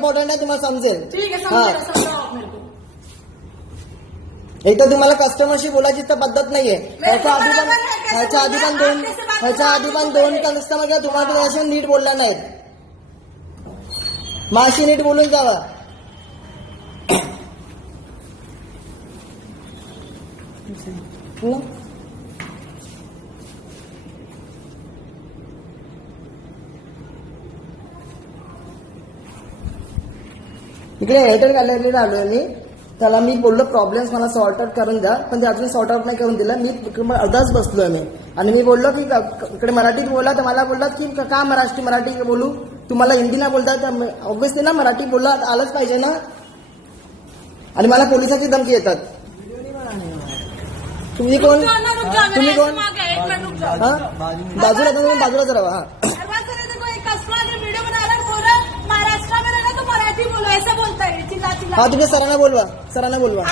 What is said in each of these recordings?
Important आहे, तुम्हाला समजेल. ठीक है, समझाओ आप मेरे को. एक तर तुम्हाला कस्टमरशी बोलायची तर पद्धत नाहीये. ह्याच्या आधी पण दोन कस्टमर किंवा तुम्हाला त्याशी नीट बोलला नाहीत. माशी नीट बोलून जावा. इकडे एअरटेल गॅलरीला आलोय मी. त्याला मी बोललो प्रॉब्लेम्स मला सॉर्ट आउट करून द्या, पण ते अजून सॉर्ट आउट नाही करून दिलं. मी अर्धाच बसलोय मी आणि मी बोललो की इकडे मराठीत बोला, तर मला बोललात की का मराठी बोलू, तुम्हाला हिंदी नाही बोलता, तर ऑब्व्हियसली ना मराठी बोलला आलंच पाहिजे ना. आणि मला पोलिसाची धमकी येतात. तुम्ही कोण? तुम्ही कोण? हा बाजूला बाजूलाच राहा. हा ऐसा बोलता है, चिल्ला चिल्ला. हाँ तुझे सरांना बोलवा, हाँ बोलवा.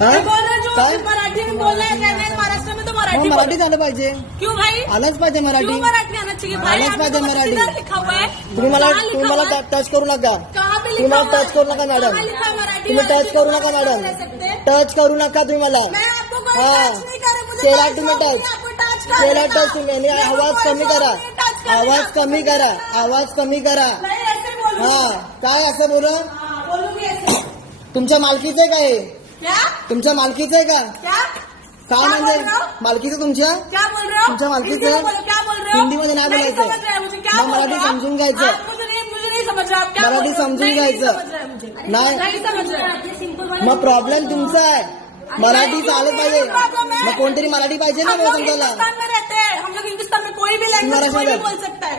हाँ बोल रहा जो मराठी में बोल रहा है, महाराष्ट्र में तो मराठी झालं पाहिजे. क्यों भाई? आलंच पाहिजे मराठी. क्यों मराठी आना चाहिए भाई? आलंच पाहिजे मराठी. लिखा हुआ है. तुम्ही मला टच करू नका. तुम्ही मला टच करू नका मॅडम. तुम्ही टच करू नका मॅडम. टच करू नका तुम्ही मला. हाँ केला तुम्ही टच तुम्ही. आवाज कमी करा, आवाज कमी करा. हा काय असं बोल? तुमच्या मालकीचं आहे काय? तुमच्या मालकीचं आहे का? काय म्हणजे मालकीचं तुमच्या? तुमच्या मालकीचं हिंदीमध्ये नाही बोलायचं, मग मराठी समजून घ्यायचं. मराठी समजून घ्यायचं नाही. मग प्रॉब्लेम तुमचा आहे. मराठी चालत पाहिजे. मग कोणतरी मराठी पाहिजे ना समजायला. हम लोग हिंदुस्तान में कोई भी लैंग्वेज बोल सकता है.